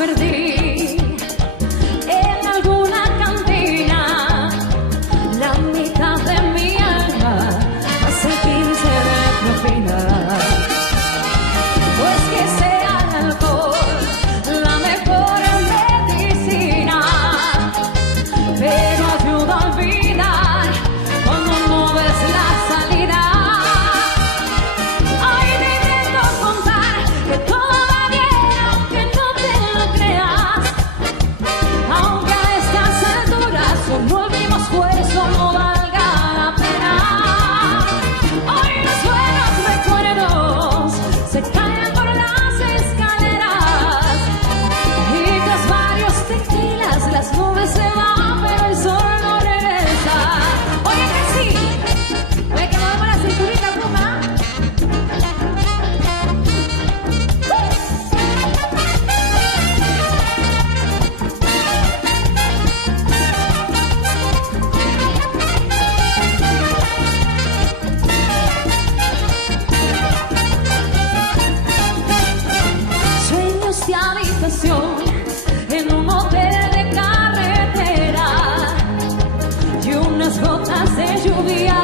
perdí en alguna cantina. La mitad de mi alma hace 15 de propina. Pues que sea el alcohol la mejor medicina, pero ayuda a olvidar cuando no ves la salida. Hoy te intento contar que todo va bien, aunque no te lo creas. Aunque a estas alturas solo el mismo esfuerzo no valga la pena. Hoy los buenos recuerdos se caen por las escaleras, y tras varios tequilas las nubes se van, pero el sol no regresa. Oye que sí, oye que movemos la cinturita, Puma. Sueños de habitación en un hotel de carretera y unas gotas de lluvia